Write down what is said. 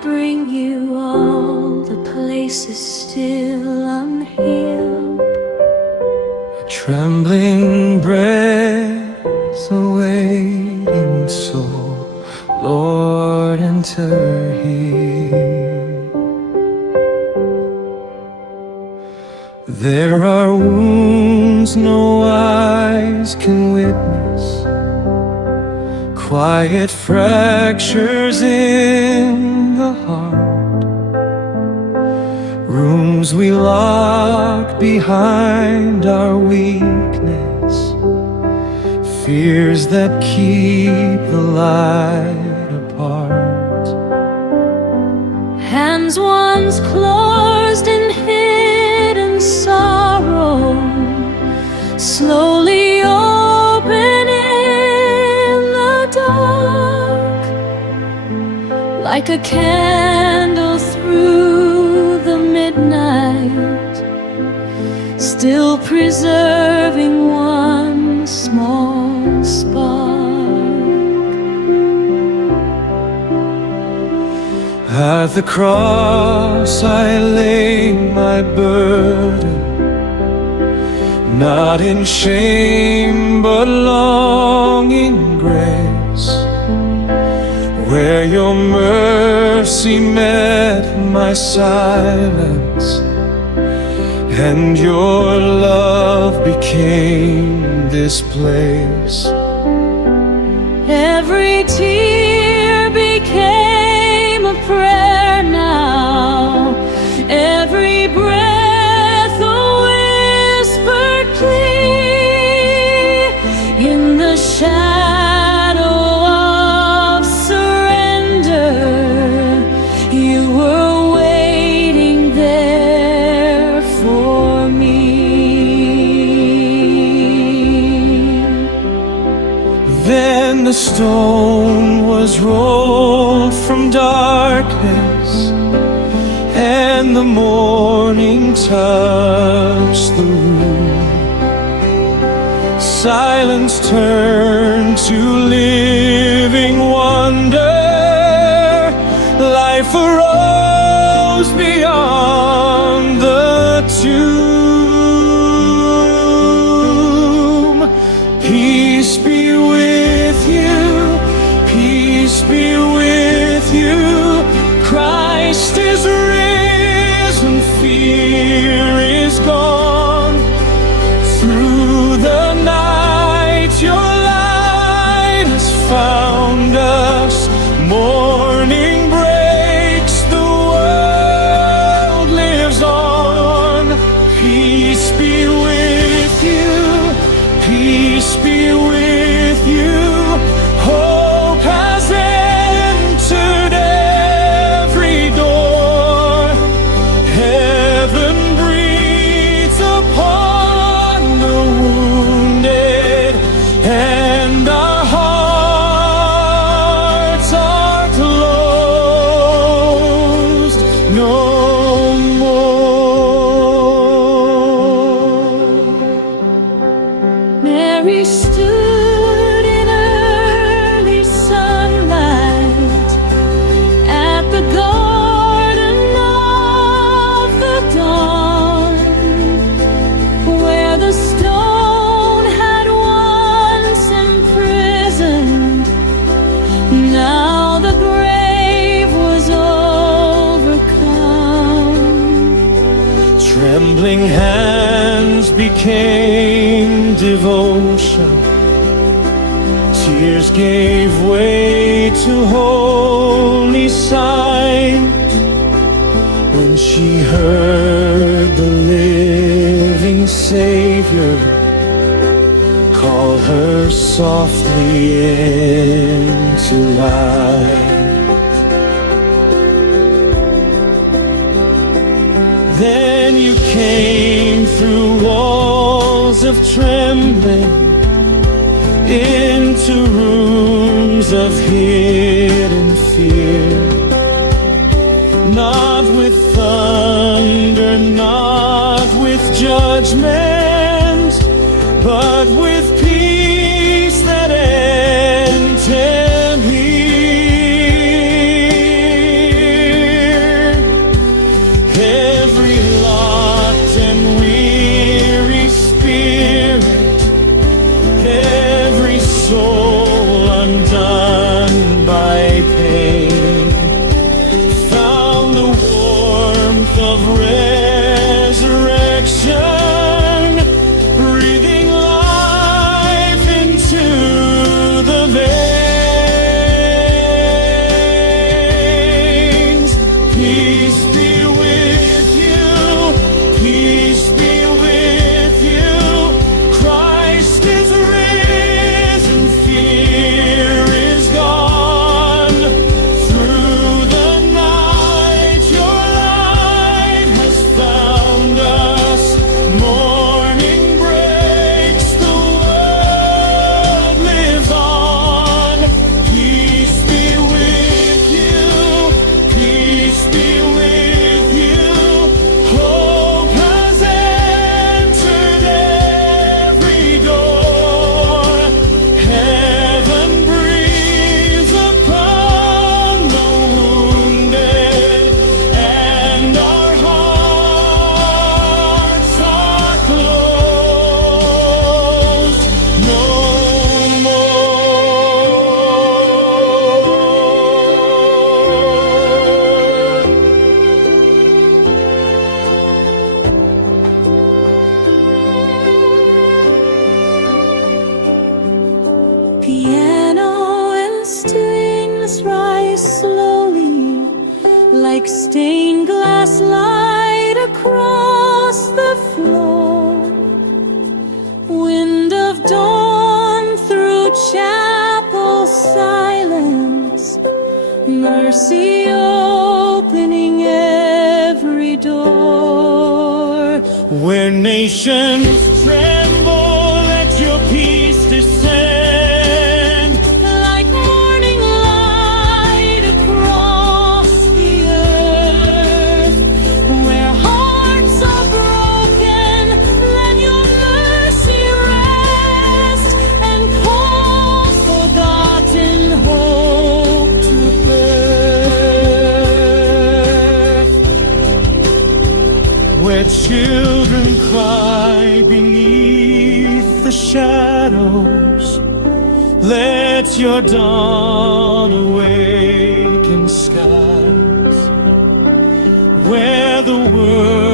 bring you all the places still unhealed. Trembling breath, awaiting soul, Lord, enter here. There are wounds no eyes can witness, quiet fractures in the heart, rooms we lock behind our weakness, fears that keep the light apart. Hands once closed in hidden sorrow, slowly open in the dark, like a candle through the midnight, still preserving one small spark. At the cross I lay my burden, not in shame but longing grace, where your mercy met my silence, and your love became this place. Every tear became a prayer now, every breath a whispered plea. In the shadow of surrender, you were waiting there for me. Then the stone was rolled from darkness, and the morning touched the room. Silence turned to living wonder. Life arose beyond the tomb. Peace be with you, peace be with you. Christ is risen, fear is gone. Through the night your light has found us. Morning breaks, the world lives on. Peace be with you, peace be with you. Hope has entered every door. Heaven breathes upon the wounded, and our hearts are closed no more. Mary stood in early sunlight at the garden of the dawn, where the stone had once imprisoned. Now the grave was overcome. Trembling hands became devotion, tears gave way to holy sight, when she heard the living Savior call her softly into light. Then you came through walls of trembling, into rooms of hidden fear, not with thunder, not with judgment, but with peace that entered here. every locked and weary spirit, every soul undone by pain, found the warmth of resurrection, breathing life into the veins. Peace be with you, peace be with you. Christ is risen, fear is gone. Through the night your light has found us. Morning breaks, the world lives on. Peace be with you, peace be with you. Hope has entered every door. Heaven breathes upon the wounded, and our hearts are closed no more. Piano and strings rise slowly like stained glass light across the floor. Wind of dawn through chapel silence, mercy opening every door. Where nations tremble, let your peace descend. Like morning light across the earth, where hearts are broken, let your mercy rest and call forgotten hope to birth. Where children cry beneath the shadows, let your dawn awaken skies. Where the world